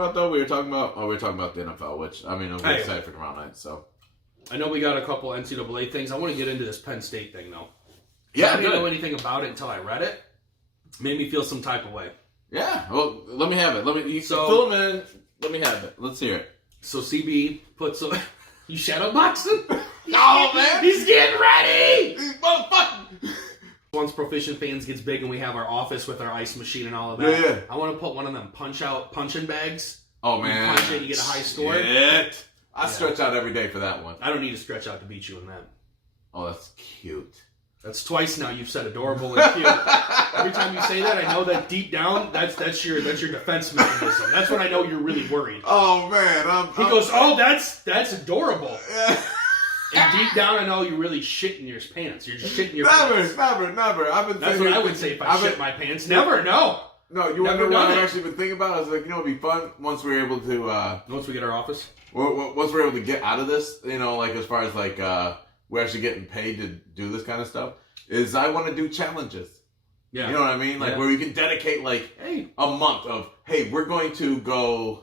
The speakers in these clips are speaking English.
But though we were talking about the NFL, which I mean, I'm excited for tomorrow night. So I know we got a couple NCAA things. I want to get into this Penn State thing though. Yeah, I didn't know anything about it until I read it. Made me feel some type of way. Yeah, well, let me have it. Fill them in. Let me have it. Let's hear it. So CB puts you shadow boxing? Oh man, he's getting ready. Motherfucker. Once Proficient Fans gets big and we have our office with our ice machine and all of that, yeah. I want to put one of them punching bags. Oh man, you punch it, you get a high score. Shit. I stretch out every day for that one. I don't need to stretch out to beat you in that. Oh, that's cute. That's twice now you've said adorable and cute. Every time you say that, I know that deep down, that's your defense mechanism. That's when I know you're really worried. Oh man, he goes, oh, that's adorable. And deep down, I know you're really shitting your pants. You're just shitting your pants. Never. That's what I would say if I shit my pants. Never, no. No, you want to know what I've actually been thinking about? I was like, it'd be fun once we're able to... once we get our office? Once we're able to get out of this, as far as we're actually getting paid to do this kind of stuff, is I want to do challenges. Yeah. You know what I mean? Where we can dedicate, a month of, hey, we're going to go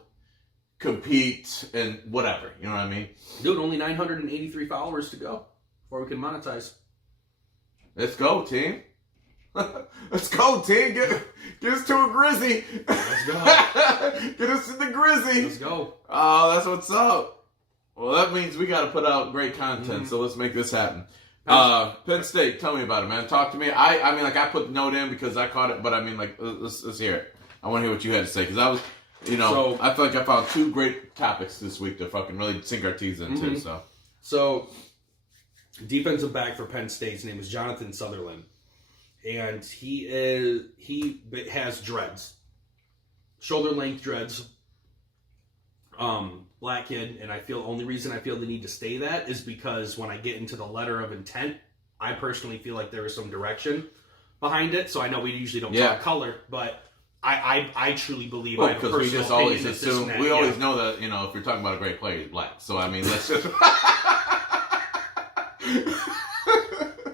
compete and whatever. You know what I mean? Dude, only 983 followers to go before we can monetize. Let's go, team. Let's go, team. Get us to a Grizzy. Let's go. Get us to the Grizzy. Let's go. Oh, that's what's up. Well, that means we got to put out great content, so let's make this happen. Penn State, tell me about it, man. Talk to me. I mean, I put the note in because I caught it, but I mean, let's hear it. I want to hear what you had to say, because I was, I feel like I found two great topics this week to fucking really sink our teeth into, So, defensive back for Penn State, his name is Johnathan Sutherland. And he has dreads. Shoulder-length dreads. Black kid, and only reason I feel the need to say that is because when I get into the letter of intent, I personally feel like there is some direction behind it. So I know we usually don't talk color, but I truly believe I have a personal we always assume we always know that if you're talking about a great player, he's black. So I mean, let's just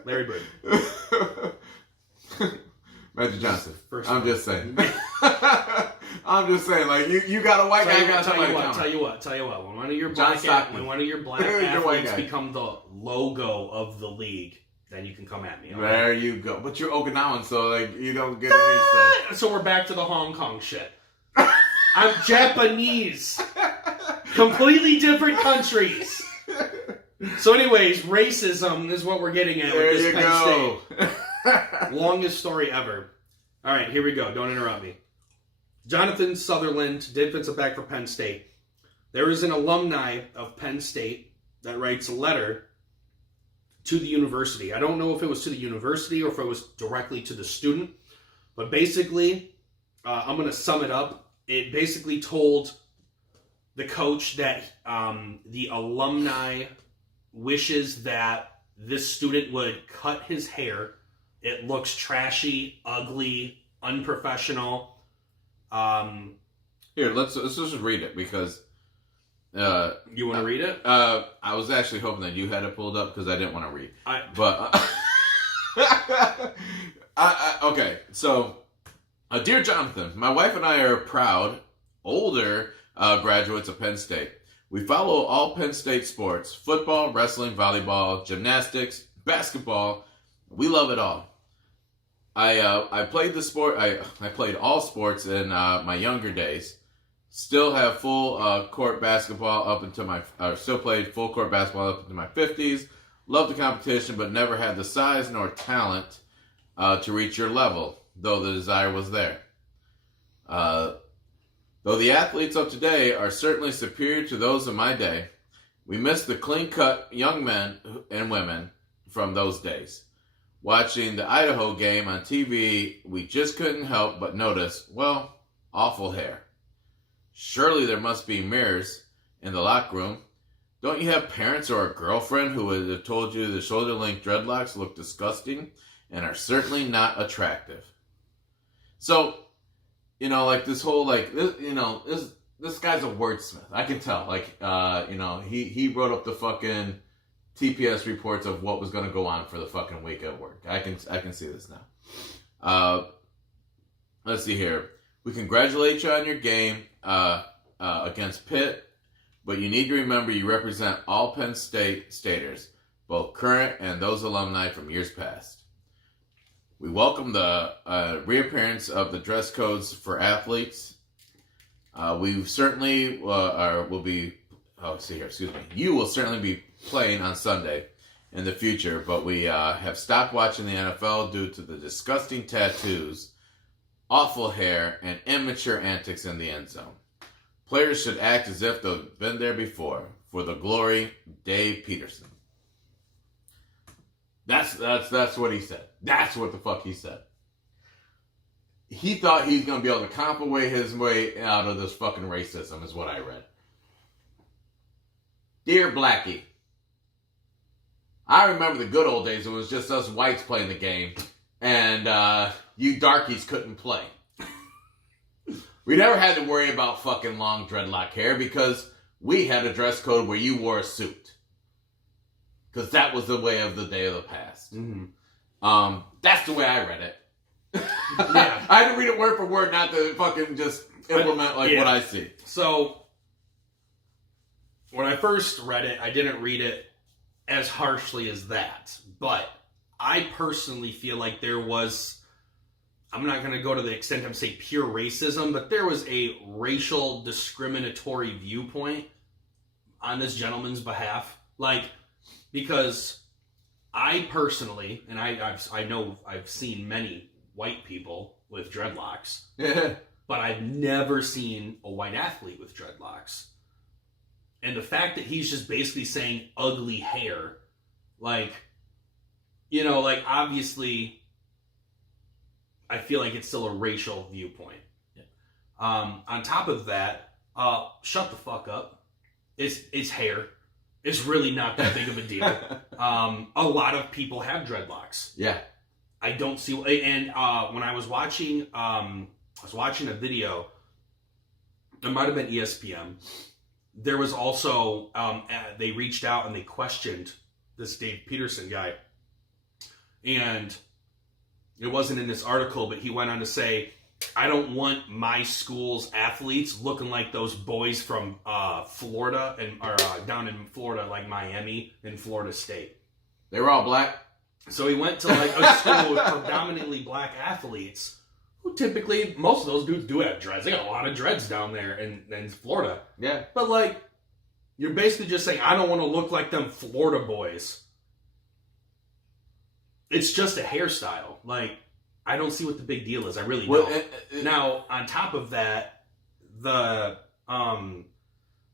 Larry Bird. Magic Johnson. I'm just saying. I'm just saying, you got a white guy. Tell you what. When one of your black athletes become the logo of the league, then you can come at me. Okay? There you go. But you're Okinawan, so you don't get anything. So we're back to the Hong Kong shit. I'm Japanese. Completely different countries. So anyways, racism is what we're getting at with this Penn State. Longest story ever. All right, here we go. Don't interrupt me. Johnathan Sutherland, defensive back for Penn State. There is an alumni of Penn State that writes a letter to the university. I don't know if it was to the university or if it was directly to the student, but basically, I'm going to sum it up. It basically told the coach that the alumni wishes that this student would cut his hair. It looks trashy, ugly, unprofessional. Here, let's just read it because you want to read it? I was actually hoping that you had it pulled up because I didn't want to read. Okay, so dear Jonathan, my wife and I are proud, older graduates of Penn State. We follow all Penn State sports: football, wrestling, volleyball, gymnastics, basketball. We love it all. I played the sport. I played all sports in my younger days. Still have full court basketball up until still played full court basketball up into my 50s. Loved the competition, but never had the size nor talent to reach your level, though the desire was there. Though the athletes of today are certainly superior to those of my day, we miss the clean-cut young men and women from those days. Watching the Idaho game on TV, we just couldn't help but notice, awful hair. Surely there must be mirrors in the locker room. Don't you have parents or a girlfriend who would have told you the shoulder-length dreadlocks look disgusting and are certainly not attractive? So, this whole, this guy's a wordsmith. I can tell. He wrote up the fucking TPS reports of what was going to go on for the fucking week at work. I can see this now. Let's see here. We congratulate you on your game. against Pitt, but you need to remember you represent all Penn State Staters, both current and those alumni from years past. We welcome the reappearance of the dress codes for athletes. We certainly will be. Oh, see here. Excuse me. You will certainly be playing on Sunday in the future, but we have stopped watching the NFL due to the disgusting tattoos, awful hair, and immature antics in the end zone. Players should act as if they've been there before. For the glory, Dave Peterson. That's what he said. That's what the fuck he said. He thought he's going to be able to comp away his way out of this fucking racism, is what I read. Dear Blackie, I remember the good old days. It was just us whites playing the game, and you darkies couldn't play. We never had to worry about fucking long dreadlock hair because we had a dress code where you wore a suit. Because that was the way of the day of the past. Mm-hmm. That's the way I read it. Yeah. I had to read it word for word, not to fucking just implement what I see. So, when I first read it, I didn't read it as harshly as that. But I personally feel like there was, I'm not going to go to the extent of say pure racism, but there was a racial discriminatory viewpoint on this gentleman's behalf. Like, because I personally, and I know I've seen many white people with dreadlocks, but I've never seen a white athlete with dreadlocks. And the fact that he's just basically saying ugly hair, like, you know, like obviously, I feel like it's still a racial viewpoint. Yeah. On top of that, shut the fuck up. It's hair. It's really not that big of a deal. A lot of people have dreadlocks. Yeah. I don't see, and when I was watching a video, it might have been ESPN. There was also, they reached out and they questioned this Dave Peterson guy. And it wasn't in this article, but he went on to say, I don't want my school's athletes looking like those boys from Florida or down in Florida, like Miami and Florida State. They were all black. So he went to like a school with predominantly black athletes, who typically, most of those dudes do have dreads. They got a lot of dreads down there in Florida. Yeah. But like, you're basically just saying, I don't want to look like them Florida boys. It's just a hairstyle. Like, I don't see what the big deal is. I really don't. Now, on top of that, the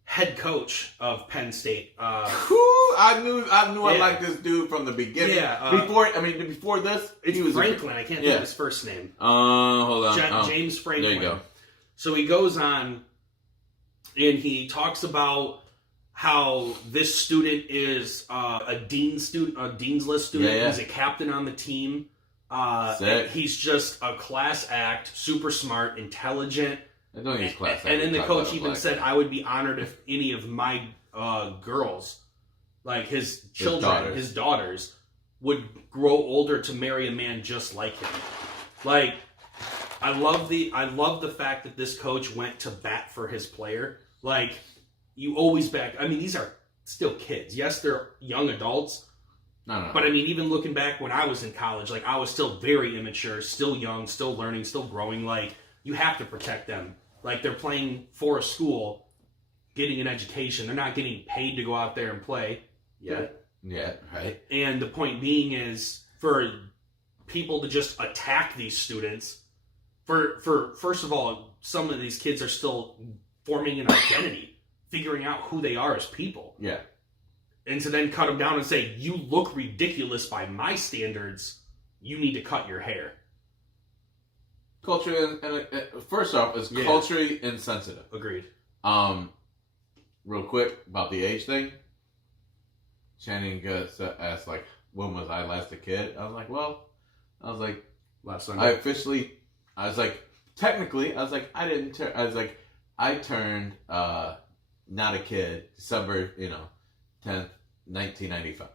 head coach of Penn State. I knew I liked this dude from the beginning. Yeah. Before this, he was Franklin. I can't think of his first name. Hold on. James Franklin. There you go. So he goes on, and he talks about how this student is a dean's list student. Yeah. He's a captain on the team. He's just a class act, super smart, intelligent. I don't think he's class act. And then the coach even said, I would be honored if any of my girls, like his children, his daughters, would grow older to marry a man just like him. Like, I love the fact that this coach went to bat for his player. Like, you always back. I mean, these are still kids. Yes, they're young adults. No. But I mean, even looking back when I was in college, like I was still very immature, still young, still learning, still growing. Like, you have to protect them. Like, they're playing for a school, getting an education. They're not getting paid to go out there and play yet. Yeah, right. And the point being is for people to just attack these students. For first of all, some of these kids are still forming an identity, figuring out who they are as people. Yeah. And to then cut them down and say, you look ridiculous by my standards, you need to cut your hair. Culture, and first off, it's culturally insensitive. Agreed. Real quick, about the age thing. Channing asked, like, when was I last a kid? I was like, last Sunday. I turned, not a kid, December, 10th, 1995.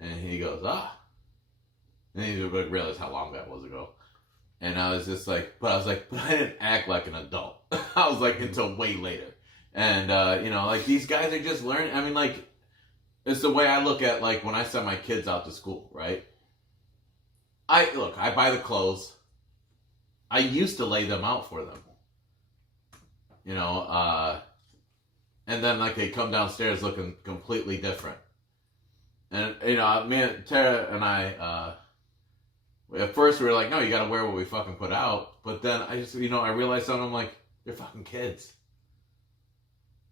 And he goes, And he realized how long that was ago. And I was just like, but I didn't act like an adult. I was like, until way later. And, like, these guys are just learning. I mean, like, it's the way I look at, like, when I send my kids out to school, right? I buy the clothes. I used to lay them out for them. And then, like, they come downstairs looking completely different. And, me and Tara and I, at first we were like, no, you gotta wear what we fucking put out. But then I just, I realized something, I'm like, they're fucking kids.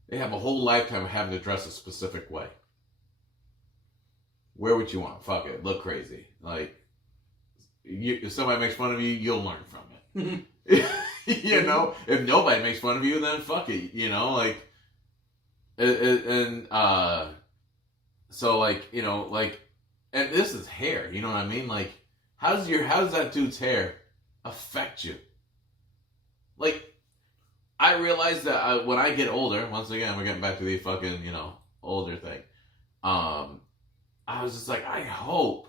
They have a whole lifetime of having to dress a specific way. Wear what you want. Fuck it. Look crazy. Like, if somebody makes fun of you, you'll learn from it. If nobody makes fun of you, then fuck it. And this is hair. You know what I mean? Like, how does that dude's hair affect you? Like, I realize that when I get older, once again, we're getting back to the fucking, older thing. I was just like, I hope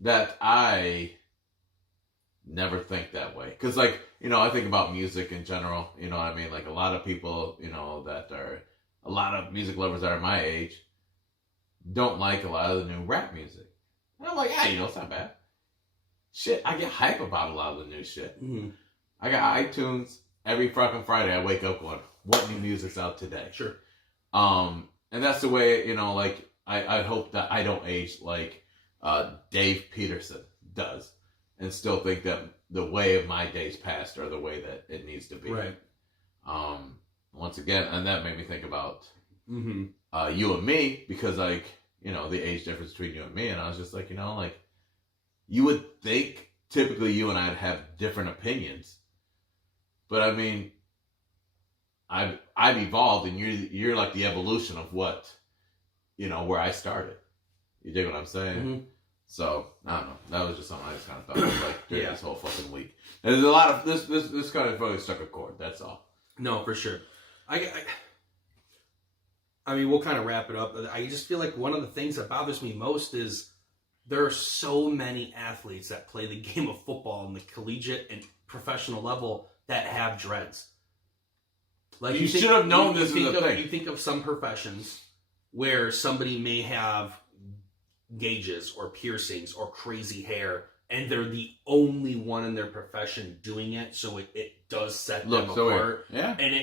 that I never think that way. Because, like, I think about music in general, you know what I mean? Like, a lot of people, a lot of music lovers that are my age don't like a lot of the new rap music. And I'm like, yeah, it's not bad. Shit, I get hype about a lot of the new shit. Mm-hmm. I got iTunes. Every fucking Friday, I wake up going, what new music's out today? Sure. And that's the way, I hope that I don't age like Dave Peterson does and still think that the way of my days past are the way that it needs to be. Right. Once again, and that made me think about mm-hmm. You and me, because, like, the age difference between you and me, and I was just like, you would think typically you and I'd have different opinions. But I mean, I've evolved, and you're like the evolution of what, where I started. You dig what I'm saying? Mm-hmm. So I don't know. That was just something I just kind of thought of, like, during this whole fucking week. And there's a lot of this kind of really struck a chord. That's all. No, for sure. I mean, we'll kind of wrap it up. I just feel like one of the things that bothers me most is there are so many athletes that play the game of football on the collegiate and professional level that have dreads. Like, you should have known this is a thing. You think of some professions where somebody may have gauges or piercings or crazy hair, and they're the only one in their profession doing it, so it does set them apart. Yeah. And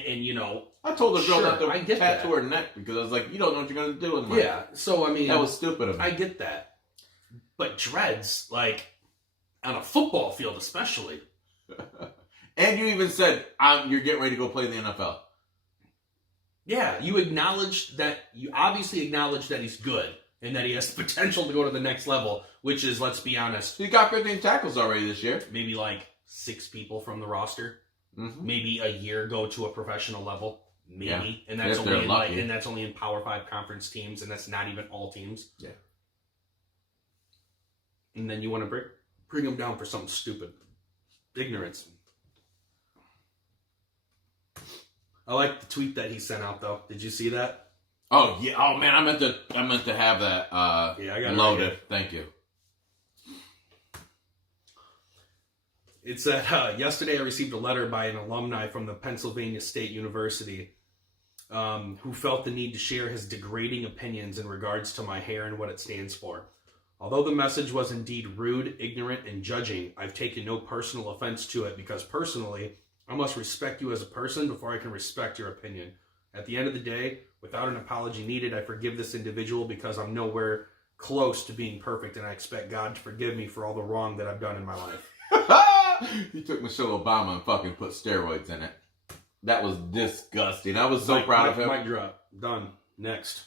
I told the girl sure, not to tattoo her neck because I was like, you don't know what you're going to do with mine. Yeah, so I mean, that was stupid of me. I get that. But dreads, like, on a football field especially. And you even said, you're getting ready to go play in the NFL. Yeah, you obviously acknowledge that he's good and that he has potential to go to the next level, which is, let's be honest. He got 15 tackles already this year. Maybe like 6 people from the roster. Mm-hmm. Maybe a year go to a professional level. Maybe. Yeah. And that's only in Power 5 conference teams, and that's not even all teams. Yeah. And then you want to bring him down for something stupid. Ignorance. I like the tweet that he sent out, though. Did you see that? Oh yeah! Oh man, I meant to have that I got loaded. Right. Thank you. It said, yesterday I received a letter by an alumni from the Pennsylvania State University who felt the need to share his degrading opinions in regards to my hair and what it stands for. Although the message was indeed rude, ignorant, and judging, I've taken no personal offense to it because personally, I must respect you as a person before I can respect your opinion. At the end of the day, without an apology needed, I forgive this individual because I'm nowhere close to being perfect, and I expect God to forgive me for all the wrong that I've done in my life. He took Michelle Obama and fucking put steroids in it. That was disgusting. I was so proud of him. Mic drop. Done. Next.